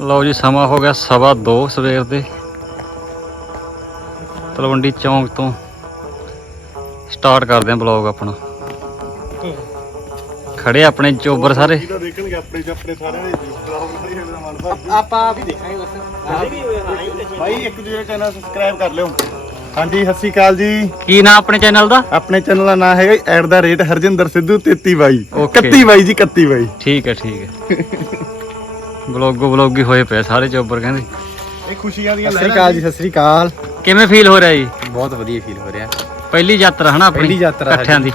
ਲਓ ਜੀ ਸਮਾਂ ਹੋ ਗਿਆ ਸਵਾ 2 ਸਵੇਰ ਦੇ। ਤਲਵੰਡੀ ਚੌਂਕ ਤੋਂ ਸਟਾਰਟ ਕਰਦੇ ਹਾਂ ਬਲੌਗ ਆਪਣਾ। ਖੜੇ ਆਪਣੇ ਚੋਬਰ ਸਾਰੇ। ਦੇਖਣਗੇ ਆਪਣੇ ਚ ਆਪਣੇ ਸਾਰਿਆਂ ਦੇ ਬਲੌਗ ਨਹੀਂ ਹੋਣਾ ਮਨ ਆਪਾਂ ਵੀ ਦੇਖਾਂਗੇ ਬਸ। ਭਾਈ ਇੱਕ ਦੂਜੇ ਚੈਨਲ ਸਬਸਕ੍ਰਾਈਬ ਕਰ ਲਿਓ। ਹਾਂਜੀ ਸਤਿ ਸ਼੍ਰੀ ਅਕਾਲ ਜੀ। ਕੀ ਨਾਂ ਆਪਣੇ ਚੈਨਲ ਦਾ? ਆਪਣੇ ਚੈਨਲ ਦਾ ਨਾਮ ਹੈਗਾ at the rate Harjinder Sidhu 33 ਬਾਈ। Okay. 31 ਬਾਈ ਜੀ 31 ਬਾਈ। ਠੀਕ ਹੈ ਠੀਕ ਹੈ। ਬਲੌਗੋ ਬਲੌਗੀ ਹੋਏ ਪਏ ਸਾਰੇ ਚੋਬਰ ਕਹਿੰਦੇ। ਇਹ ਖੁਸ਼ੀਆਂ ਦੀਆਂ ਸਤਿ ਸ੍ਰੀ ਅਕਾਲ ਜੀ। ਸਤਿ ਸ੍ਰੀ ਅਕਾਲ। ਕਿਵੇਂ ਫੀਲ ਹੋ ਰਿਹਾ ਜੀ? ਬਹੁਤ ਵਧੀਆ ਫੀਲ ਹੋ ਰਿਹਾ। ਪਹਿਲੀ ਯਾਤਰਾ ਹਨਾ ਆਪਣੀ ਪਹਿਲੀ ਯਾਤਰਾ ਇਕੱਠਿਆਂ ਦੀ।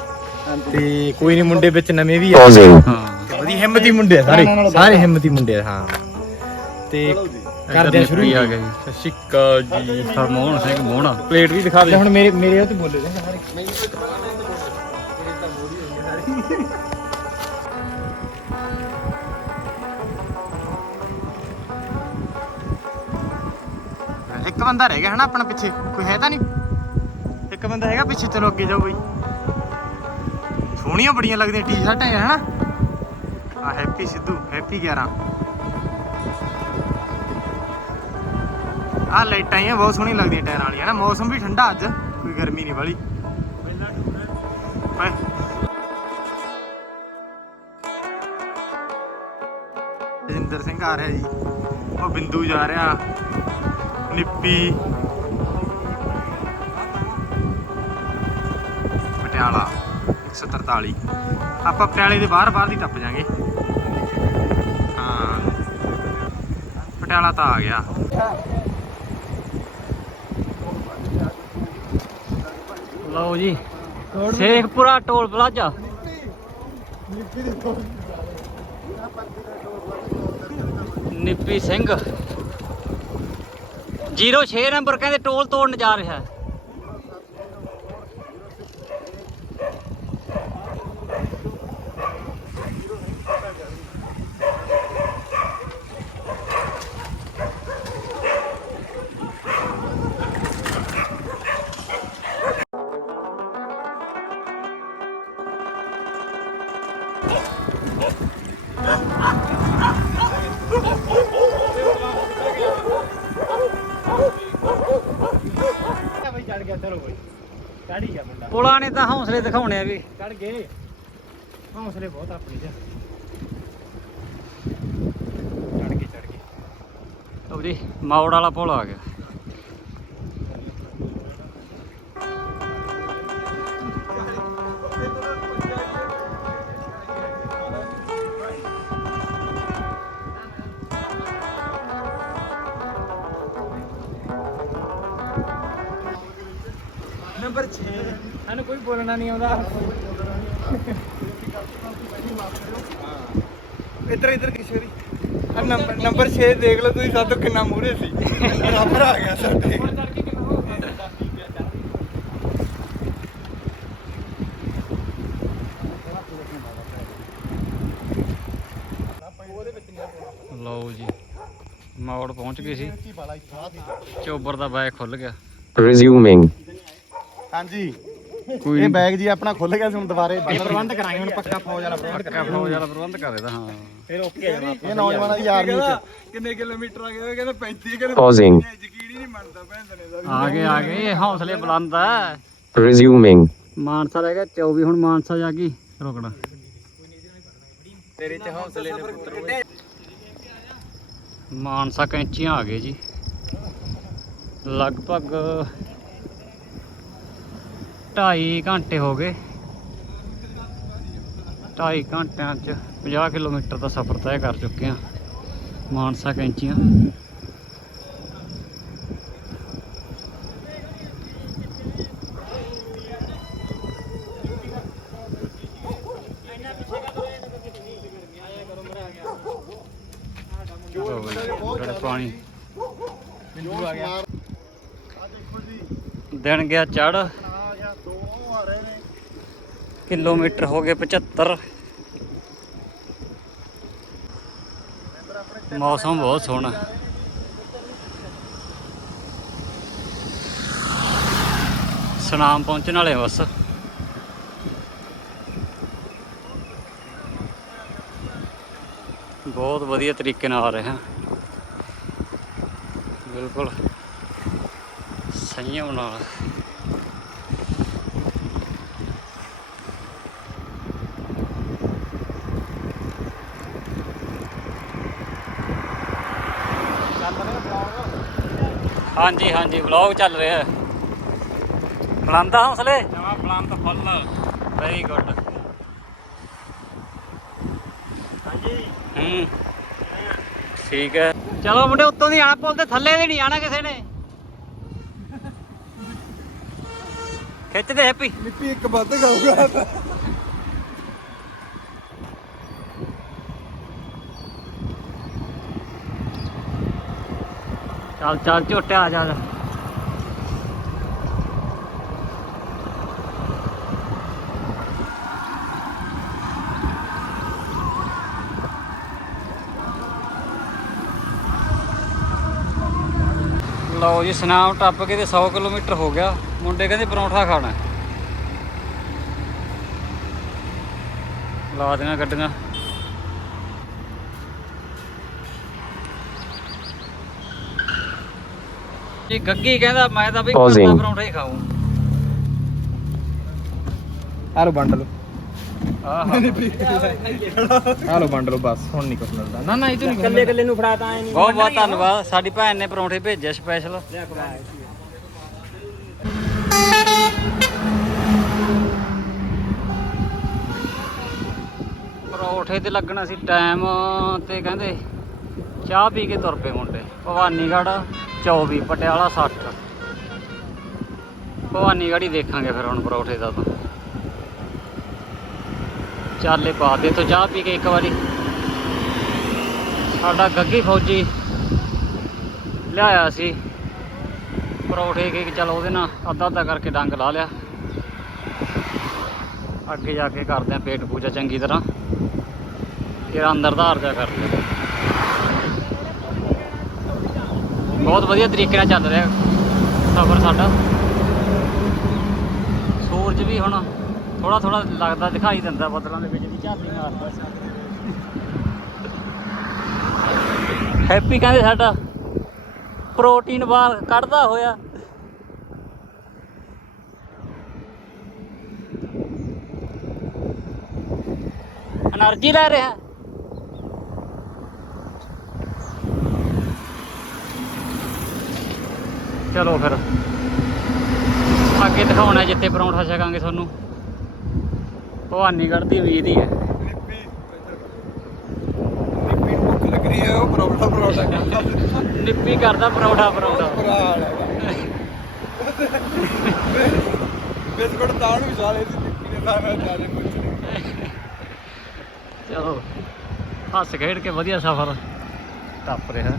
ਤੇ ਕੋਈ ਨਹੀਂ ਮੁੰਡੇ ਵਿੱਚ ਨਵੇਂ ਵੀ ਆ। ਹਾਂ। ਵਧੀਆ ਹਿੰਮਤੀ ਮੁੰਡੇ ਆ ਸਾਰੇ। ਸਾਰੇ ਹਿੰਮਤੀ ਮੁੰਡੇ ਆ ਹਾਂ। ਤੇ ਕਰਦੇ ਆ ਸ਼ੁਰੂ। ਆ ਗਿਆ ਜੀ। ਸਤਿ ਸ਼੍ਰੀ ਅਕਾਲ ਜੀ। ਹਰਮੋਹਨ ਸਿੰਘ ਮੋਹਣਾ। ਪਲੇਟ ਵੀ ਦਿਖਾ ਦੇ। ਹੁਣ ਮੇਰੇ ਮੇਰੇ ਉਹ ਤੇ ਬੋਲੇ ਨੇ। ਸਾਰੇ ਬੰਦਾ ਰਹਿ ਗਿਆ ਹਨਾ ਆਪਣਾ ਪਿੱਛੇ, ਕੋਈ ਹੈ ਤਾਂ ਨਹੀਂ? ਇੱਕ ਬੰਦਾ ਹੈਗਾ ਪਿੱਛੇ, ਚਲੋ ਅੱਗੇ ਜਾਓ ਬਈ। ਸੋਹਣੀਆਂ ਬੜੀਆਂ ਲੱਗਦੀਆਂ ਟੀ-ਸ਼ਰਟਾਂ ਹਨਾ? ਆ ਹੈਪੀ ਸਿੱਧੂ, ਹੈਪੀ 11 ਆ ਲਾਈਟਾਂ ਹੀ ਬਹੁਤ ਸੋਹਣੀ ਲੱਗਦੀਆਂ ਟਾਇਰਾਂ ਵਾਲੀਆਂ ਨਾ ਮੌਸਮ ਵੀ ਠੰਡਾ ਅੱਜ, ਕੋਈ ਗਰਮੀ ਨਹੀਂ ਵਾਲੀ। ਹਾਏ। ਰਜਿੰਦਰ ਸਿੰਘ ਆ ਰਿਹਾ ਜੀ। ਉਹ ਬਿੰਦੂ ਜਾ ਰਿਹਾ। ਨਿੱਪੀ। ਪਟਿਆਲਾ 143 ਆਪਾਂ ਪਟਿਆਲੇ ਦੇ ਬਾਹਰ ਬਾਹਰ ਦੀ ਟੱਪ ਜਾਾਂਗੇ। ਹਾਂ। ਪਟਿਆਲਾ ਤਾਂ ਆ ਗਿਆ। ਲਓ ਜੀ। Sheikhupura toll plaza. Nippi Singh. 06 number ਕਹਿੰਦੇ ਟੋਲ ਤੋੜਨ ਜਾ ਰਿਹਾ। oh. ਬਈ ਚੜ ਗਿਆ ਚਲੋ ਬਈ ਚੜ ਹੀ ਗਿਆ ਮੁੰਡਾ ਪੁਲਾਂ ਨੇ ਤਾਂ ਹੌਸਲੇ ਦਿਖਾਉਣੇ ਆ ਵੀ। ਚੜ ਗਏ। ਹੌਸਲੇ ਬਹੁਤ ਆਪਣੇ ਚ ਚੜ ਗਏ ਚੜ ਗਏ ਲਓ ਜੀ ਮੌੜ ਵਾਲਾ ਪੁਲ ਆ ਗਿਆ। ਨਹੀਂ ਆਉਂਦਾ। ਇੱਧਰ ਇੱਧਰ ਕਿਸੇ ਦੀ। ਆ ਨੰਬਰ ਨੰਬਰ 6 ਦੇਖ ਲਓ ਤੁਸੀਂ ਸਾਤੋਂ ਕਿੰਨਾ ਮੂਹਰੇ ਸੀ। ਬਰਾਬਰ ਆ ਗਿਆ ਸਾਡੇ। ਲਓ ਜੀ ਮੌੜ ਪਹੁੰਚ ਗਏ ਸੀ। ਚੋਬਰ ਦਾ ਬੈਗ ਖੁੱਲ ਗਿਆ। Resuming. ਹਾਂਜੀ। ਕੋਈ ਇਹ ਬੈਗ ਜੀ ਆਪਣਾ ਖੁੱਲ ਗਿਆ ਸੀ ਹੁਣ ਦੁਬਾਰੇ ਬੰਦ ਪ੍ਰਬੰਧ ਕਰਾਂਗੇ ਹੁਣ ਪੱਕਾ ਫੌਜ ਵਾਲਾ ਪ੍ਰਬੰਧ ਪੱਕਾ ਫੌਜ ਵਾਲਾ ਪ੍ਰਬੰਧ ਕਰ ਦੇਦਾ ਹਾਂ। ਫਿਰ ਓਕੇ ਆ ਇਹ ਨੌਜਵਾਨਾਂ ਦੀ ਆਰਮੀ ਚ। ਕਿੰਨੇ ਕਿਲੋਮੀਟਰ ਆ ਗਏ ਕਹਿੰਦਾ 35 ਕਹਿੰਦਾ Pausing. ਯਕੀਨ ਹੀ ਨਹੀਂ ਮੰਨਦਾ ਭੈਣ ਦਾ ਆ ਗਏ ਆ ਗਏ ਹੌਸਲੇ ਬੁਲੰਦ ਆ। Resuming. ਮਾਨਸਾ ਰਹਿ ਗਿਆ 24 ਹੁਣ ਮਾਨਸਾ ਜਾ ਕੇ ਰੁਕਣਾ ਤੇਰੇ ਚ ਹੌਸਲੇ ਨੇ ਪੁੱਤਰ ਮਾਨਸਾ ਕੈਂਚੀਆਂ ਆ ਗਏ ਜੀ। ਲਗਭਗ 2.5 ਘੰਟੇ ਹੋ ਗਏ। 2.5 ਘੰਟਿਆਂ ਚ 50 ਕਿਲੋਮੀਟਰ ਦਾ ਸਫ਼ਰ ਤੈਅ ਕਰ ਚੁੱਕੇ ਹਾਂ ਮਾਨਸਾ ਕੈਂਚੀਆਂ। ਪਾਣੀ ਦਿਨ ਗਿਆ ਚੜ ਕਿਲੋਮੀਟਰ ਹੋ ਗਏ 75 ਮੌਸਮ ਬਹੁਤ ਸੋਹਣਾ। ਸਨਾਮ ਪਹੁੰਚਣ ਵਾਲੇ ਬਸ। ਬਹੁਤ ਵਧੀਆ ਤਰੀਕੇ ਨਾਲ ਆ ਰਿਹਾ। ਬਿਲਕੁਲ। ਸੰਯਮ ਨਾਲ। ਹਾਂਜੀ ਹਾਂਜੀ ਵਲੌਗ ਚੱਲ ਰਿਹਾ ਹੈ। ਬੁਲੰਦਾ ਹੌਸਲੇ? ਜਮਾ ਬਲੰਦ ਫੁੱਲ। ਵੈਰੀ ਗੁੱਡ ਹਾਂਜੀ। ਹੂੰ। ਠੀਕ ਹੈ। ਚਲੋ ਮੁੰਡੇ ਉੱਤੋਂ ਦੀ ਆਣਾ ਪੁੱਲ ਤੇ ਥੱਲੇ ਦੀ ਨਹੀਂ ਆਣਾ ਕਿਸੇ ਨੇ। ਖਿੱਚਦੇ ਹੈਪੀ ਲਿਪੀ ਇੱਕ ਵੱਧ ਖਾਊਗਾ। ਚੱਲ ਚੱਲ ਝੋਟਿਆ ਆ ਜਾ। ਲਓ ਜੀ, ਸਨਾਮ ਟੱਪ ਕੇ ਤੇ 100 ਕਿਲੋਮੀਟਰ ਹੋ ਗਿਆ। ਮੁੰਡੇ ਕਹਿੰਦੇ ਪਰੌਂਠਾ ਖਾਣਾ। ਲਾ ਦੇਣਾ ਗੱਡੀਆਂ। ਇਹ ਗੱਗੀ ਕਹਿੰਦਾ ਮੈਂ ਤਾਂ ਵੀ ਘਰ ਦਾ Pausing. ਪਰੌਂਠਾ ਹੀ ਖਾਊਂ। ਆ ਲੋ ਬੰਡ ਲੋ ਆਹ ਆ ਲੋ ਬੰਡ ਲੋ ਬਸ ਹੁਣ ਨਹੀਂ ਕੁਝ ਮਿਲਦਾ। ਨਾ ਨਾ ਇਹ ਤੋਂ ਨਹੀਂ ਕੱਲੇ ਕੱਲੇ ਨੂੰ ਫੜਾ ਤਾਂ ਨਹੀਂ ਬਹੁਤ ਬਹੁਤ ਧੰਨਵਾਦ। ਸਾਡੀ ਭੈਣ ਨੇ ਪਰੌਂਠੇ ਭੇਜੇ ਸਪੈਸ਼ਲ ਪਰੌਂਠੇ ਤੇ ਲੱਗਣਾ ਸੀ ਟਾਈਮ ਤੇ ਕਹਿੰਦੇ ਚਾਹ ਪੀ ਕੇ ਤੁਰ ਪਏ ਮੁੰਡੇ। ਭਵਾਨੀਗੜ੍ਹ। 24 ਪਟਿਆਲਾ 60 ਭਵਾਨੀਗੜ੍ਹ ਹੀ ਦੇਖਾਂਗੇ ਫਿਰ ਹੁਣ ਪਰੌਠੇ ਦਾ ਤਾਂ। ਚਾਲੇ ਪਾ ਦੇ ਤੋਂ ਚਾਹ ਪੀ ਕੇ ਇੱਕ ਵਾਰੀ। ਸਾਡਾ ਗੱਗੀ ਫੌਜੀ ਲਿਆਇਆ ਸੀ। ਪਰੌਠੇ ਕੇ ਚਲ ਉਹਦੇ ਨਾਲ ਅੱਧਾ ਅੱਧਾ ਕਰਕੇ ਡੰਗ ਲਾ ਲਿਆ। ਅੱਗੇ ਜਾ ਕੇ ਕਰਦੇ ਆ ਪੇਟ ਪੂਜਾ ਚੰਗੀ ਤਰ੍ਹਾਂ। ਫਿਰ ਅੰਦਰ ਧਾਰ ਜਾ ਕਰਦੇ ਆ। ਬਹੁਤ ਵਧੀਆ ਤਰੀਕੇ ਨਾਲ ਚੱਲ ਰਿਹਾ ਸਫ਼ਰ ਸਾਡਾ। ਸੂਰਜ ਵੀ ਹੁਣ ਥੋੜਾ ਥੋੜਾ ਲੱਗਦਾ ਦਿਖਾਈ ਦਿੰਦਾ ਬੱਦਲਾਂ ਦੇ ਵਿੱਚ ਦੀ ਝਾਤੀ ਮਾਰਦਾ ਹੈਪੀ ਕਹਿੰਦੇ ਸਾਡਾ। ਪ੍ਰੋਟੀਨ ਬਾਰ ਕੱਢਦਾ ਹੋਇਆ। ਐਨਰਜੀ ਲੈ ਰਿਹਾ। ਚਲੋ ਫਿਰ। ਅੱਗੇ ਦਿਖਾਉਣਾ ਜਿੱਥੇ ਪਰੌਂਠਾ ਛਕਾਂਗੇ ਤੁਹਾਨੂੰ। ਭਵਾਨੀਗੜ੍ਹ ਦੀ ਉਮੀਦ ਹੀ। ਹੈ ਨਿੱਪੀ ਕਰਦਾ ਪਰੌਂਠਾ ਪਰੌਂਠਾ। ਬਿਸਕੁਟ ਤਾਂ ਨੂੰ ਸਾਰੇ ਦੀ ਲਿਪੀ ਨੇ ਤਾਂ ਮੈਂ ਜਾਣੇ ਚਲੋ ਹੱਸ ਖੇਡ ਕੇ ਵਧੀਆ ਸਫ਼ਰ। ਟੱਪ ਰਿਹਾ।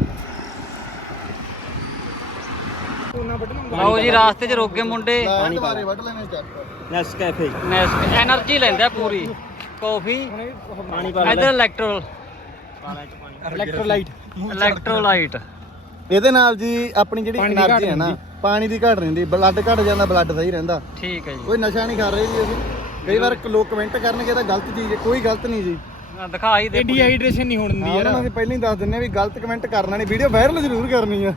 ਲਓ ਜੀ ਰਾਸਤੇ 'ਚ ਰੋਕੇ ਮੁੰਡੇ। ਪਾਣੀ ਬਾਰੇ ਵੱਢ ਲੈਣੇ ਚੱਕ ਨੈਸ ਕੈਫੇ ਨੈਸ એનર્ਜੀ ਲੈਂਦਾ ਪੂਰੀ। ਕਾਫੀ ਪਾਣੀ ਪਾ ਇਧਰ ਇਲੈਕਟ੍ਰੋਲ ਇਲੈਕਟ੍ਰੋਲਾਈਟ ਇਲੈਕਟ੍ਰੋਲਾਈਟ ਇਹਦੇ ਨਾਲ ਜੀ ਆਪਣੀ ਜਿਹੜੀ એનર્ਜੀ ਹੈ ਨਾ ਪਾਣੀ ਦੀ ਘਟ ਰਹਿੰਦੀ ਬਲੱਡ ਘਟ ਜਾਂਦਾ ਬਲੱਡ ਸਹੀ ਰਹਿੰਦਾ। ਠੀਕ ਹੈ ਜੀ। ਕੋਈ ਨਸ਼ਾ ਨਹੀਂ ਕਰ ਰਹੇ ਜੀ ਅਸੀਂ। ਕਈ ਵਾਰ ਲੋਕ ਕਮੈਂਟ ਕਰਨਗੇ ਤਾਂ ਗਲਤ ਚੀਜ਼ ਕੋਈ ਗਲਤ ਨਹੀਂ ਜੀ। ਦਿਖਾਈ ਦੇ ਡੀਹਾਈਡਰੇਸ਼ਨ ਨਹੀਂ ਹੋਣ ਦਿੰਦੀ ਯਾਰ। ਉਹਨਾਂ ਪਹਿਲਾਂ ਹੀ ਦੱਸ ਦਿੰਨੇ ਵੀ ਗਲਤ ਕਮੈਂਟ ਕਰਨਾ ਨਹੀਂ ਵੀਡੀਓ ਵਾਇਰਲ ਜ਼ਰੂਰ ਕਰਨੀ ਆ।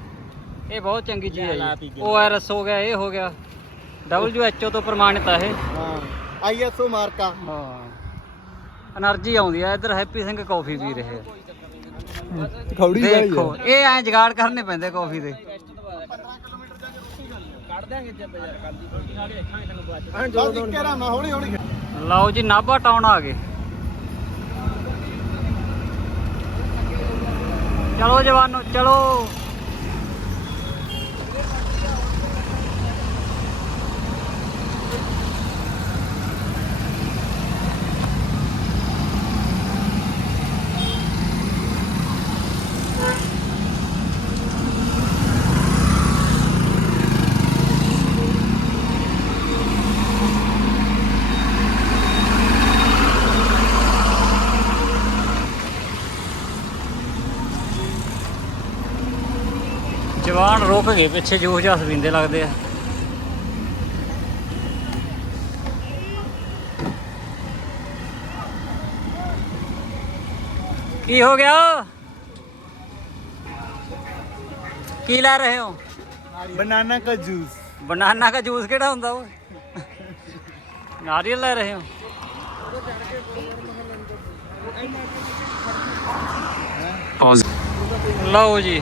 ਇਹ ਬਹੁਤ ਚੰਗੀ ਚੀਜ਼ ਹੈ ਜੀ। ਓਆਰਐਸ ਹੋ ਗਿਆ ਇਹ ਹੋ ਗਿਆ। WHO ਤੋਂ ਪ੍ਰਮਾਣਿਤ ਆ ਇਹ। ਹਾਂ ਆਈਐਸਓ ਮਾਰਕਾ। ਹਾਂ। એનર્ਜੀ ਆਉਂਦੀ ਆ ਇੱਧਰ ਹੈਪੀ ਸਿੰਘ ਕਾਫੀ ਪੀ ਰਹੇ ਆ। ਖੌੜੀ ਦੇਖੋ ਇਹ ਐ ਜਗਾੜ ਕਰਨੇ ਪੈਂਦੇ ਕਾਫੀ ਦੇ। ਲਓ ਜੀ ਨਾਭਾ ਟਾਊਨ ਆ ਗਏ। ਚਲੋ ਜਵਾਨੋ ਚਲੋ। ਜਵਾਨ ਰੁਕ ਗਏ ਪਿੱਛੇ ਜੋਸ਼ ਜਸ ਪੀਂਦੇ ਲੱਗਦੇ ਆ। ਕੀ ਹੋ ਗਿਆ? ਕੀ ਲੈ ਰਹੇ ਹੋ? ਬਨਾਨਾ ਕਾ ਜੂਸ ਬਨਾਨਾ ਦਾ ਜੂਸ ਕਿਹੜਾ ਹੁੰਦਾ ਉਹ ਨਾਰੀਅਲ ਲੈ ਰਹੇ ਹੋ. ਲਓ ਜੀ।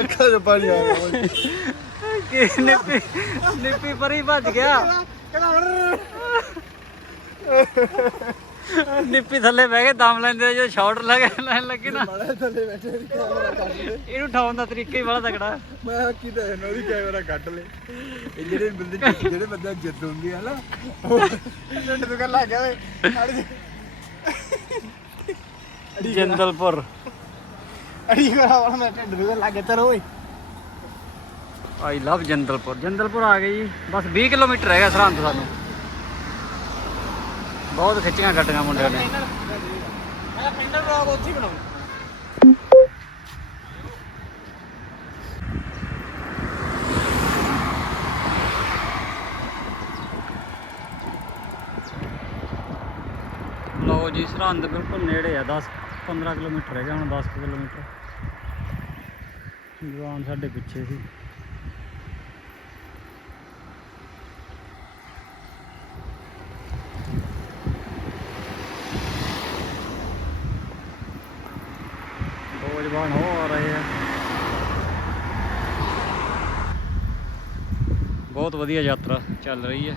ਅੱਖਾਂ 'ਚ ਪਾਣੀ ਆ ਗਿਆ ਓਏ। ਕਿ ਨਿੱਪੀ ਨਿੱਪੀ ਪਰੀ ਭੱਜ ਗਿਆ। ਨਿੱਪੀ ਥੱਲੇ ਬਹਿ ਕੇ ਦਮ ਲੈਂਦੇ ਜੋ ਸ਼ਾਟ ਲੱਗੇ ਲੈਣ ਲੱਗੀ ਨਾ। ਮਾੜਾ ਥੱਲੇ ਬੈਠੇ ਸੀ ਕੈਮਰਾ ਕੱਢ ਲੈ ਇਹਨੂੰ ਠਾਉਣ ਦਾ ਤਰੀਕਾ ਹੀ ਬੜਾ ਤਕੜਾ। ਮੈਂ ਕਿਤੇ ਨੋਰੀ ਕੈਮਰਾ ਕੱਢ ਲੈ ਇਹ ਜਿਹੜੇ ਬੰਦੇ ਜਿਹੜੇ ਬੰਦੇ ਜਿੱਦ ਹੁੰਦੀ ਆ ਨਾ ਲੱਗ ਗਿਆ ਓਏ। ਅੜੀ ਜੰਦਲਪੁਰ। ਅੜੀ ਕਰਾ ਵਾਲਾ ਮੈਂ ਢਿੱਡ ਦੁਖਣ ਲੱਗ ਤੇਰਾ ਓਏ। ਆਈ ਲਵ ਜੰਦਲਪੁਰ। ਜੰਦਲਪੁਰ ਆ ਗਏ ਜੀ। ਬਸ 20 ਕਿਲੋਮੀਟਰ ਰਹਿ ਗਿਆ ਸਰਹੰਦ ਸਾਨੂੰ। ਬਹੁਤ ਖਿੱਚੀਆਂ ਕੱਟੀਆਂ ਮੁੰਡਿਆਂ ਨੇ। ਮੈਂ ਪਿੰਡਰ ਰੋਗ ਉੱਥੇ ਬਣਾਉਂ। ਲਓ ਜੀ ਸਰਹੰਦ ਬਿਲਕੁਲ ਨੇੜੇ ਆ। 10 15 ਕਿਲੋਮੀਟਰ ਰਹਿ ਗਿਆ ਹੁਣ 10 ਕੁ ਕਿਲੋਮੀਟਰ। ਜਵਾਨ ਸਾਡੇ ਪਿੱਛੇ ਸੀ। ਦੋ ਜਵਾਨ ਹੋ ਆ ਰਹੇ ਆ। ਬਹੁਤ ਵਧੀਆ ਯਾਤਰਾ ਚੱਲ ਰਹੀ ਹੈ।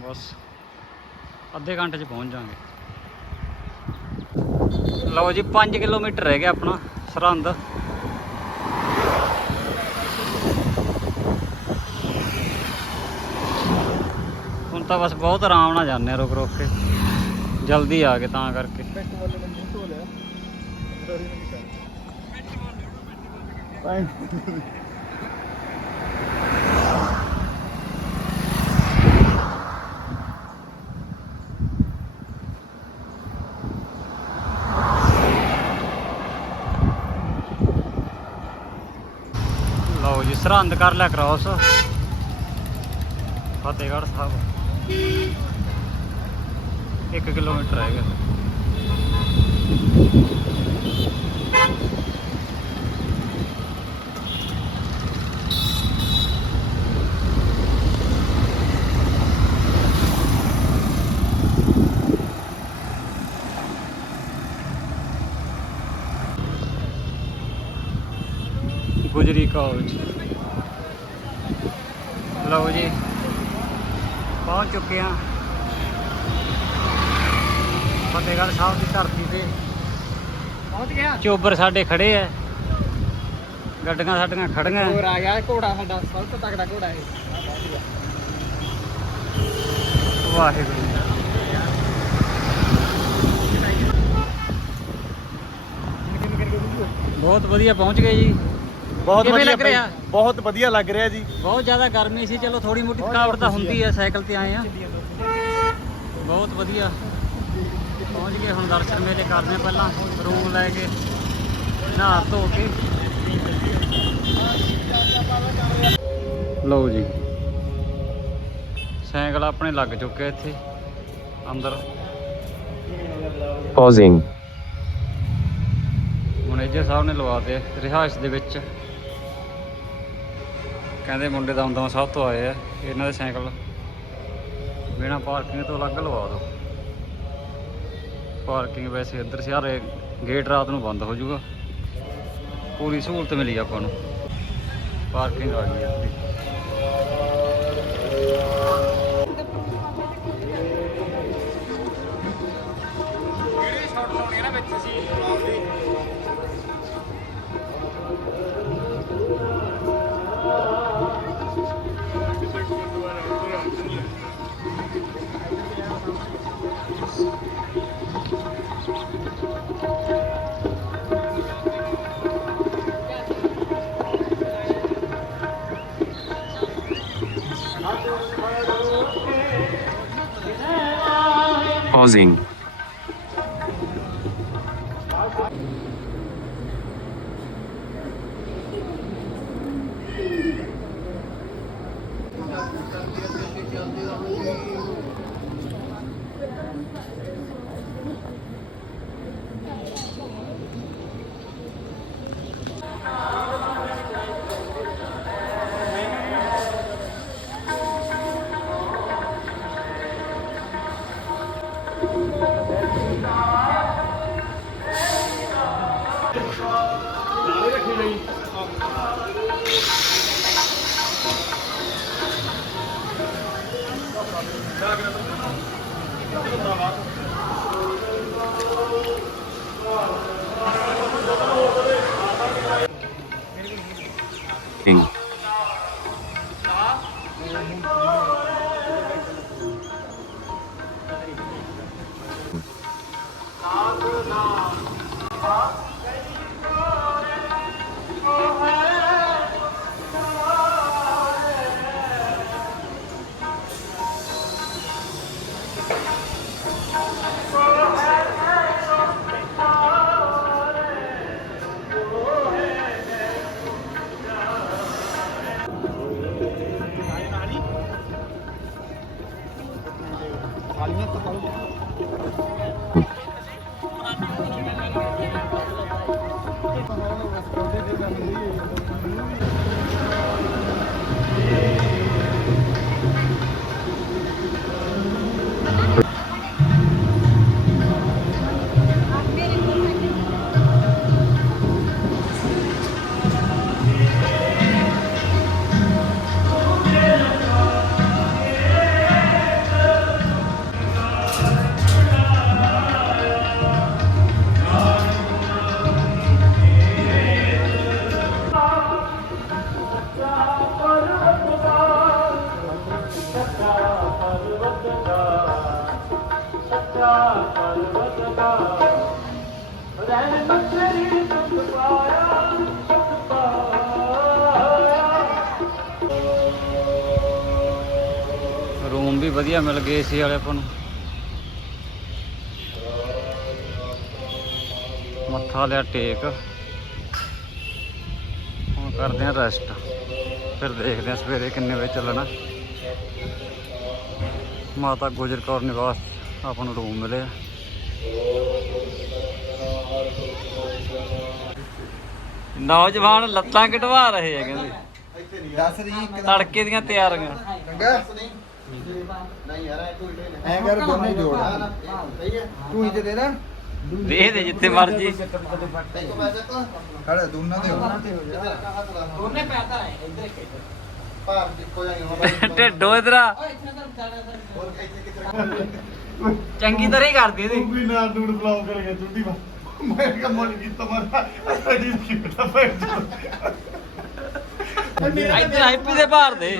ਬਸ ਅੱਧੇ ਘੰਟੇ 'ਚ ਪਹੁੰਚ ਜਾਵਾਂਗੇ। ਲਓ ਜੀ 5 ਕਿਲੋਮੀਟਰ ਰਹਿ ਗਿਆ ਆਪਣਾ। ਸਰਹੰਦ। ਹੁਣ ਤਾਂ ਬਸ ਬਹੁਤ ਆਰਾਮ ਨਾਲ ਜਾਂਦੇ ਆ ਰੁਕ ਰੁਕ ਕੇ। ਜਲਦੀ ਆ ਗਏ ਤਾਂ ਕਰਕੇ। ਪਿੱਟ ਵਾਲੇ ਨੇ ਮੂੰਹ ਧੋ ਲਿਆ ਡੋਰੀ ਨੇ ਕੀ ਕਰ ਲਓ ਜੀ ਸਰਹੰਦ ਕਰ ਲਿਆ ਕ੍ਰਾਸ ਫਤਿਹਗੜ੍ਹ ਸਾਹਿਬ 1 ਕਿਲੋਮੀਟਰ ਰਹਿ ਗਿਆ ਗੁਜਰੀ ਕਾਲਜ ਲਓ ਜੀ ਪਹੁੰਚ ਚੁੱਕੇ ਹਾਂ। ਫਤਿਹਗੜ੍ਹ ਸਾਹਿਬ ਦੀ ਧਰਤੀ ਤੇ। ਪਹੁੰਚ ਗਿਆ? ਚੋਬਰ ਸਾਡੇ ਖੜੇ ਐ ਗੱਡੀਆਂ ਸਾਡੀਆਂ ਖੜੀਆਂ। ਹੋਰ ਆ ਗਿਆ ਘੋੜਾ ਸਾਡਾ ਸਭ ਤੋਂ ਤਕੜਾ ਘੋੜਾ ਹੈ ਵਾਹਿਗੁਰੂ ਬਹੁਤ ਵਧੀਆ ਪਹੁੰਚ ਗਏ ਜੀ। ਬਹੁਤ ਕਿਵੇਂ ਵਧੀਆ ਲੱਗ ਰਿਹਾ? ਭਾਈ, ਬਹੁਤ ਵਧੀਆ ਲੱਗ ਰਿਹਾ ਜੀ। ਬਹੁਤ ਜ਼ਿਆਦਾ ਗਰਮੀ ਸੀ ਚਲੋ ਥੋੜੀ ਮੋਟੀ ਥਕਾਵਟ ਤਾਂ ਹੁੰਦੀ ਹੈ ਸਾਈਕਲ ਤੇ ਆਏ ਆ ਬਹੁਤ ਵਧੀਆ। ਪਹੁੰਚ ਗਏ ਹੁਣ ਦਰਸ਼ਨ ਮੇਲੇ ਕਰਦੇ ਪਹਿਲਾਂ ਰੂਮ ਲੈ ਕੇ ਨਹਾ ਧੋ ਕੇ। ਲਓ ਜੀ। ਸਾਈਕਲ ਆਪਣੇ ਲੱਗ ਚੁੱਕੇ ਇੱਥੇ ਅੰਦਰ। Pausing. ਮੈਨੇਜਰ ਸਾਹਿਬ ਨੇ ਲਵਾਤੇ ਰਿਹਾਇਸ਼ ਦੇ ਵਿੱਚ। ਕਹਿੰਦੇ ਮੁੰਡੇ ਦਾ ਸਾਹਿਬ ਤੋਂ ਆਏ ਆ, ਇਹਨਾਂ ਦੇ ਸਾਈਕਲ। ਬਿਨਾ ਪਾਰਕਿੰਗ ਤੋਂ ਅਲੱਗ ਲਵਾ ਦਿਓ ਪਾਰਕਿੰਗ ਵੈਸੇ ਇੱਧਰ ਸਾਰੇ ਗੇਟ ਰਾਤ ਨੂੰ ਬੰਦ ਹੋ ਜਾਊਗਾ। ਪੂਰੀ ਸਹੂਲਤ ਮਿਲੀ ਆਪਾਂ ਨੂੰ। ਪਾਰਕਿੰਗ ਆ ਗਈ ਇੱਥੇ Pausing. working ਰੂਮ ਵੀ ਵਧੀਆ ਮਿਲ ਗਏ ਏਸੀ ਵਾਲੇ ਆਪਾਂ ਨੂੰ। ਮੱਥਾ ਲਿਆ ਟੇਕ। ਹੁਣ ਕਰਦੇ ਆ ਰੈਸਟ ਫਿਰ ਦੇਖਦੇ ਆ ਸਵੇਰੇ ਕਿੰਨੇ ਵਜੇ ਚੱਲਣਾ। ਮਾਤਾ ਗੁਜਰ ਕੌਰ ਨਿਵਾਸ ਆਪਾਂ ਨੂੰ ਰੂਮ ਮਿਲਿਆ ਨੌਜਵਾਨ ਲੱਤਾਂ ਕਟਵਾ ਰਹੇ ਆ ਕਹਿੰਦੇ। ਦੱਸ ਦੀ ਤੜਕੇ ਦੀਆਂ ਤਿਆਰੀਆਂ। ਚੰਗਾ। ਐ ਕਰ ਦੋਨੇ ਜੋੜ। ਤੂੰ ਹੀ। ਤੇ ਦੇ ਨਾ। ਦੇ ਦੇ ਜਿੱਥੇ ਮਰਜ਼ੀ। ਖੜੇ ਦੋਨਾਂ ਦੇ ਦੋਨੇ ਪੈਦਾ ਹੈ ਇੱਧਰ ਭਾਰ ਇੱਕੋ ਜਾਈ ਹੋਣਾ। ਢਿੱਡੋ ਇਧਰਾ ਹੋਰ ਇੱਥੇ ਕਿੱਥੇ ਚੰਗੀ ਤਰ੍ਹਾਂ ਹੀ ਕਰਦੀ ਇਹਦੀ। ਵੀ ਨਾਲ ਨੂਡ ਬਲੌਗ ਕਰੇਗਾ ਜੁੱਤੀ ਵਾ ਮੈਂ ਕੰਮ ਨਹੀਂ ਕੀਤਾ ਮਾਰਾ ਸਾਡੀ ਕੀ ਪਤਾ ਪੈ ਇੱਧਰ ਹੈਪੀ ਦੇ ਭਾਰ ਦੇ।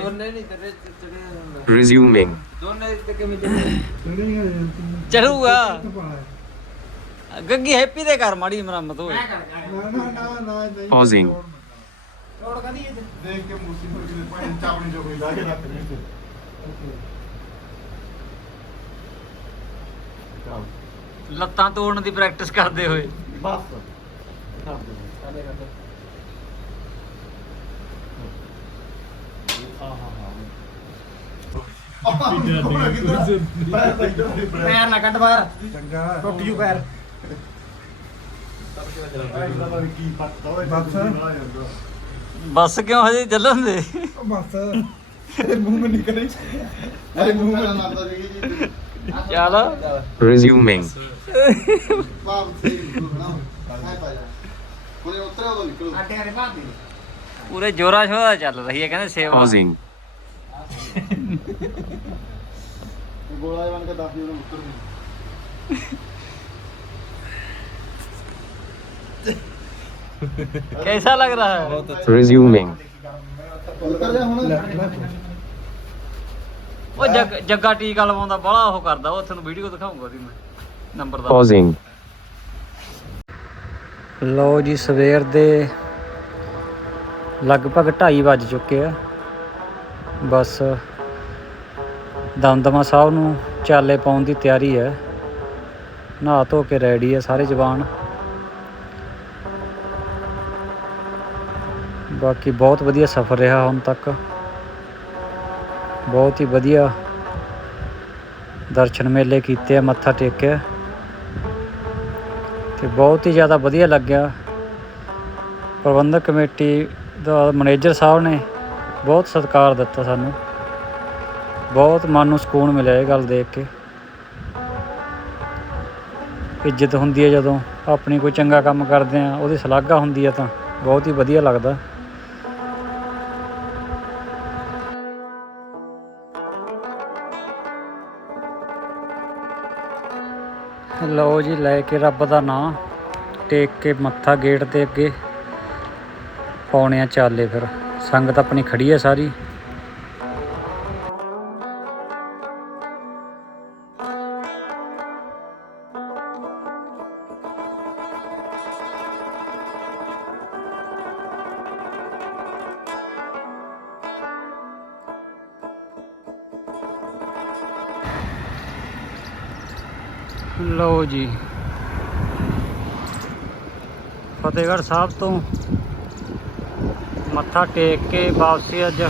ਚੜੂਗਾ ਗੱਗੀ ਹੈਪੀ ਦੇ ਘਰ ਮਾੜੀ ਮਰਮਤ ਹੋਏ। Pausing. ਦੇਖ ਕੇ ਮੂਸੀ ਪਰ ਕਿਤੇ ਪਾਣੀ ਚਾਵਣੀ ਜੋ ਕੋਈ ਲਾ ਕੇ ਰੱਖ ਦੇ ਲੱਤਾਂ ਤੋੜਨ ਦੀ ਪ੍ਰੈਕਟਿਸ ਕਰਦੇ ਹੋਏ। ਬਸ। ਪੈਰ ਨਾ ਕੱਢ ਬਾਹਰ ਚੰਗਾ ਟੁੱਟ ਜੂ ਪੈਰ ਕੀ ਪੱਤਾ ਓਏ ਬਸ ਕਿਉਂ ਹਜੇ ਚੱਲਣ ਦੇ ਬਸ ਇਹ ਮੂੰਹ ਮੇ ਨਹੀਂ ਕਰੀ ਅਰੇ ਮੂੰਹ ਮੇ ਮਾਰਦਾ ਜੀ ਚੱਲ Resuming. ਬਾਪ ਸੇ ਨਾ ਹਾਏ ਪਾ ਜਾ ਕੋਲੇ ਉਤਰਿਆ ਉਹ ਨਿਕਲੂ ਆਟੇ ਹਰੇ ਬਾਤ ਪੂਰੇ ਜੋਰਾ ਸ਼ੋਰਾ ਚੱਲ ਰਹੀ ਹੈ ਕਹਿੰਦੇ ਸੇਵਾ. ਗੋਲਾ ਬਣ ਕੇ ਦੱਸ ਦਿਓ ਉਹਨੂੰ ਉੱਤਰ कैसा लग रहा है Resuming. ਉੱਤਰ ਜਾ ਹੁਣ ਉਹ ਜੱਗ ਜੱਗਾ ਟੀਕਾ ਲਵਾਉਂਦਾ ਬੜਾ ਉਹ ਕਰਦਾ ਉਹ ਤੁਹਾਨੂੰ ਵੀਡੀਓ ਦਿਖਾਉਂਗਾ ਉਹਦੀ ਮੈਂ ਨੰਬਰ ਦਾ Pausing. ਲਓ ਜੀ ਸਵੇਰ ਦੇ ਲਗਭਗ 2:30 ਵੱਜ ਚੁੱਕੇ ਆ ਬਸ ਦਮਦਮਾ ਸਾਹਿਬ ਨੂੰ ਚਾਲੇ ਪਾਉਣ ਦੀ ਤਿਆਰੀ ਹੈ। ਨਹਾ ਧੋ ਕੇ ਰੈਡੀ ਹੈ ਸਾਰੇ ਜਵਾਨ। ਬਾਕੀ ਬਹੁਤ ਵਧੀਆ ਸਫ਼ਰ ਰਿਹਾ ਹੁਣ ਤੱਕ। ਬਹੁਤ ਹੀ ਵਧੀਆ ਦਰਸ਼ਨ ਮੇਲੇ ਕੀਤੇ ਆ, ਮੱਥਾ ਟੇਕਿਆ। ਤੇ ਬਹੁਤ ਹੀ ਜ਼ਿਆਦਾ ਵਧੀਆ ਲੱਗਿਆ। ਪ੍ਰਬੰਧਕ ਕਮੇਟੀ ਦਾ ਮੈਨੇਜਰ ਸਾਹਿਬ ਨੇ ਬਹੁਤ ਸਤਿਕਾਰ ਦਿੱਤਾ ਸਾਨੂੰ। ਬਹੁਤ ਮਨ ਨੂੰ ਸਕੂਨ ਮਿਲਿਆ ਇਹ ਗੱਲ ਦੇਖ ਕੇ। ਇੱਜ਼ਤ ਹੁੰਦੀ ਹੈ ਜਦੋਂ ਆਪਣੀ ਕੋਈ ਚੰਗਾ ਕੰਮ ਕਰਦੇ ਆ ਉਹਦੀ ਸ਼ਲਾਘਾ ਹੁੰਦੀ ਹੈ ਤਾਂ ਬਹੁਤ ਹੀ ਵਧੀਆ ਲੱਗਦਾ। ਲਓ ਜੀ, ਲੈ ਕੇ ਰੱਬ ਦਾ ਨਾਂ। ਟੇਕ ਕੇ ਮੱਥਾ ਗੇਟ ਦੇ ਅੱਗੇ। ਪਾਉਣੇ ਆ ਚਾਲੇ ਫਿਰ। ਸੰਗਤ ਆਪਣੀ ਖੜੀ ਹੈ ਸਾਰੀ। ਲਓ ਜੀ। ਫਤਿਹਗੜ੍ਹ ਸਾਹਿਬ ਤੋਂ ਮੱਥਾ ਟੇਕ ਕੇ ਵਾਪਸੀ ਅੱਜ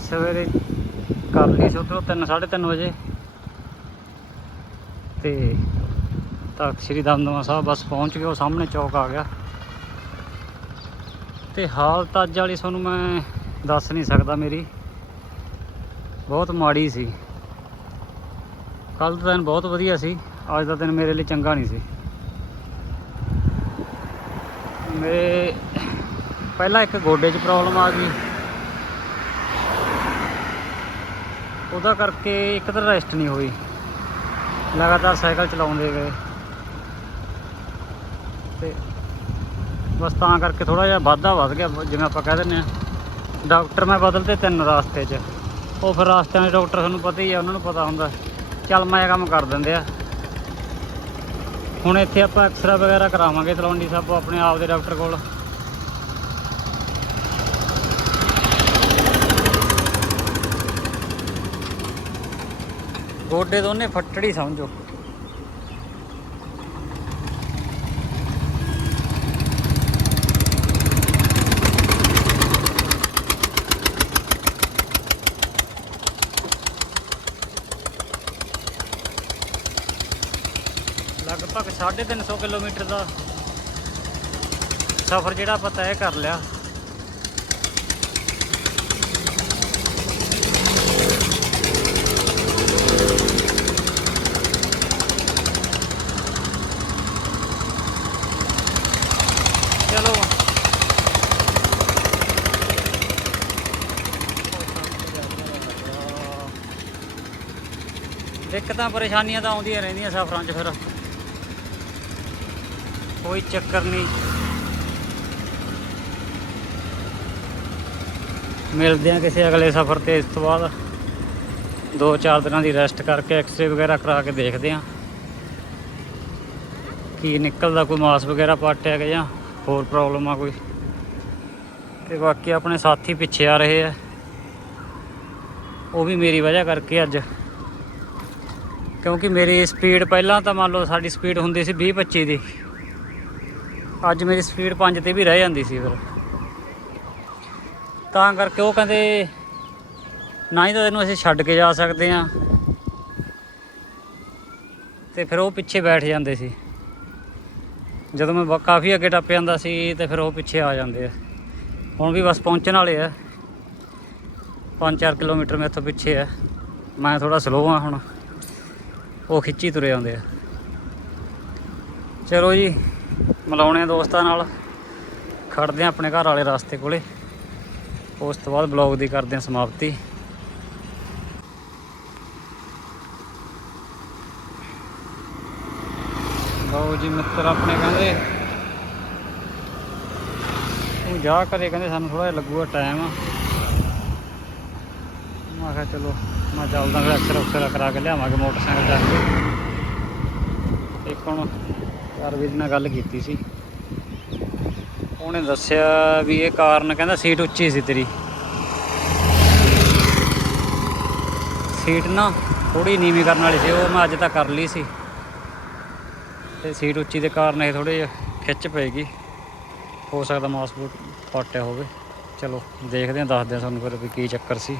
ਸਵੇਰੇ ਕਰ ਲਈ ਸੀ ਉੱਧਰੋਂ ਤਿੰਨ, ਸਾਢੇ ਤਿੰਨ ਵਜੇ। ਤੇ ਤਖਤ ਸ੍ਰੀ ਦਮਦਮਾ ਸਾਹਿਬ ਬਸ ਪਹੁੰਚ ਗਏ, ਉਹ ਸਾਹਮਣੇ ਚੌਕ ਆ ਗਿਆ। ਤੇ ਹਾਲਤ ਅੱਜ ਵਾਲੀ ਤੁਹਾਨੂੰ ਮੈਂ ਦੱਸ ਨਹੀਂ ਸਕਦਾ ਮੇਰੀ। ਬਹੁਤ ਮਾੜੀ ਸੀ। ਕੱਲ ਦਾ ਦਿਨ ਬਹੁਤ ਵਧੀਆ ਸੀ, ਅੱਜ ਦਾ ਦਿਨ ਮੇਰੇ ਲਈ ਚੰਗਾ ਨਹੀਂ ਸੀ। ਮੇਰੇ ਪਹਿਲਾਂ ਇੱਕ ਗੋਡੇ 'ਚ ਪ੍ਰੋਬਲਮ ਆ ਗਈ। ਉਹਦਾ ਕਰਕੇ ਇੱਕ ਤਾਂ ਰੈਸਟ ਨਹੀਂ ਹੋਈ। ਲਗਾਤਾਰ ਸਾਈਕਲ ਚਲਾਉਂਦੇ ਗਏ। ਤੇ ਬਸ ਤਾਂ ਕਰਕੇ ਥੋੜਾ ਜਿਹਾ ਵਾਧਾ ਵੱਧ ਗਿਆ, ਜਿਵੇਂ ਆਪਾਂ ਕਹਿ ਦਿੰਦੇ ਆ ਡਾਕਟਰ ਮੈਂ ਬਦਲਦੇ ਤਿੰਨ ਰਾਸਤੇ 'ਚ। ਉਹ ਫਿਰ ਰਾਸਤਿਆਂ ਦੇ ਡਾਕਟਰ ਤੁਹਾਨੂੰ ਪਤਾ ਹੀ ਆ, ਉਹਨਾਂ ਨੂੰ ਪਤਾ ਹੁੰਦਾ, ਚੱਲ ਮੈਂ ਇਹ ਕੰਮ ਕਰ ਦਿੰਦੇ ਆ। ਹੁਣ ਇੱਥੇ ਆਪਾਂ ਐਕਸਰਾ ਵਗੈਰਾ ਕਰਾਵਾਂਗੇ ਤਲਵੰਡੀ ਸਾਹਿਬ ਆਪਣੇ ਆਪ ਦੇ ਡਾਕਟਰ ਕੋਲ। ਗੋਡੇ ਦੋਨੇ ਫੱਟੜੀ ਸਮਝੋ। ਲਗਭਗ 350 ਕਿਲੋਮੀਟਰ ਦਾ ਸਫ਼ਰ ਜਿਹੜਾ ਆਪਾਂ ਤੈਅ ਕਰ ਲਿਆ ਚਲੋ ਦਿੱਕਤਾਂ, ਪਰੇਸ਼ਾਨੀਆਂ ਤਾਂ ਆਉਂਦੀਆਂ ਰਹਿੰਦੀਆਂ ਸਫ਼ਰਾਂ 'ਚ ਫਿਰ। ਕੋਈ ਚੱਕਰ ਨਹੀਂ। ਮਿਲਦੇ ਆ ਕਿਸੇ ਅਗਲੇ ਸਫ਼ਰ ਤੇ ਇਸ ਤੋਂ ਬਾਅਦ। 2-4 ਦਿਨਾਂ ਦੀ ਰੈਸਟ ਕਰਕੇ ਐਕਸਰੇ ਵਗੈਰਾ ਕਰਾ ਕੇ ਦੇਖਦੇ ਆ ਕੀ ਨਿਕਲਦਾ, ਕੋਈ ਮਾਸ ਵਗੈਰਾ ਪਾਟਿਆ ਗਿਆ ਜਾਂ ਹੋਰ ਪ੍ਰੋਬਲਮ ਆ ਕੋਈ। ਤੇ ਬਾਕੀ ਆਪਣੇ ਸਾਥੀ ਪਿੱਛੇ ਆ ਰਹੇ ਆ। ਉਹ ਵੀ ਮੇਰੀ ਵਜ੍ਹਾ ਕਰਕੇ ਅੱਜ ਕਿਉਂਕਿ ਮੇਰੀ ਸਪੀਡ ਪਹਿਲਾਂ ਤਾਂ ਮੰਨ ਲਓ ਸਾਡੀ ਸਪੀਡ ਹੁੰਦੀ ਸੀ 20 25 ਦੀ। ਅੱਜ ਮੇਰੀ ਸਪੀਡ 5 ਤੇ ਵੀ ਰਹਿ ਜਾਂਦੀ ਸੀ ਫਿਰ। ਤਾਂ ਕਰਕੇ ਉਹ ਕਹਿੰਦੇ, ਨਾ ਹੀ ਤਾਂ ਤੈਨੂੰ ਅਸੀਂ ਛੱਡ ਕੇ ਜਾ ਸਕਦੇ ਆ ਤੇ ਫਿਰ ਉਹ ਪਿੱਛੇ ਬੈਠ ਜਾਂਦੇ ਸੀ। ਜਦੋਂ ਮੈਂ ਬ- ਕਾਫੀ ਅੱਗੇ ਟੱਪ ਜਾਂਦਾ ਸੀ ਤੇ ਫਿਰ ਉਹ ਪਿੱਛੇ ਆ ਜਾਂਦੇ ਆ। ਹੁਣ ਵੀ ਬਸ ਪਹੁੰਚਣ ਵਾਲੇ ਆ। 5-4 ਕਿਲੋਮੀਟਰ ਮੈਥੋਂ ਪਿੱਛੇ ਆ। ਮੈਂ ਥੋੜਾ ਸਲੋ ਆ ਹੁਣ। ਉਹ ਖਿੱਚੀ ਤੁਰੇ ਆਉਂਦੇ ਆ। ਚਲੋ ਜੀ, ਮਿਲਾਉਣੇ ਆ ਦੋਸਤਾਂ ਨਾਲ। ਖੜਦੇ ਆ ਆਪਣੇ ਘਰ ਵਾਲੇ ਰਸਤੇ ਕੋਲੇ। ਉਸ ਤੋਂ ਬਾਅਦ ਬਲੌਗ ਦੀ ਕਰਦੇ ਆ ਸਮਾਪਤੀ। ਲਓ ਜੀ ਮਿੱਤਰ ਆਪਣੇ ਕਹਿੰਦੇ ਤੂੰ ਜਾ ਕਰੇ ਕਹਿੰਦੇ ਸਾਨੂੰ ਥੋੜਾ ਜਿਹਾ ਲੱਗੂਗਾ ਟਾਈਮ ਮੈਂ ਕਿਹਾ ਚਲੋ ਮੈਂ ਚੱਲਦਾ ਫਿਰ ਅਕਸਰ ਅਕਸਰ ਕਰਾ ਕੇ ਲਿਆਵਾਂਗੇ ਮੋਟਰਸਾਈਕਲ ਚੱਕ ਕੇ। ਇੱਕ ਹੁਣ ਕਰਵੀਰ ਨਾਲ ਗੱਲ ਕੀਤੀ ਸੀ। ਉਹਨੇ ਦੱਸਿਆ ਵੀ ਇਹ ਕਾਰਨ ਕਹਿੰਦਾ ਸੀਟ ਉੱਚੀ ਸੀ ਤੇਰੀ। ਸੀਟ ਨਾ ਥੋੜੀ ਨੀਵੀਂ ਕਰਨ ਵਾਲੀ ਸੀ, ਉਹ ਮੈਂ ਅੱਜ ਤਾਂ ਕਰ ਲਈ ਸੀ। ਤੇ ਸੀਟ ਉੱਚੀ ਦੇ ਕਾਰਨ ਇਹ ਥੋੜੇ ਖਿੱਚ ਪਏਗੀ। ਹੋ ਸਕਦਾ ਮਾਸਬੂਟ ਪਾਟਿਆ ਹੋਵੇ। ਚਲੋ ਦੇਖਦੇ ਹਾਂ, ਦੱਸਦੇ ਹਾਂ ਤੁਹਾਨੂੰ ਫਿਰ ਵੀ ਕੀ ਚੱਕਰ ਸੀ।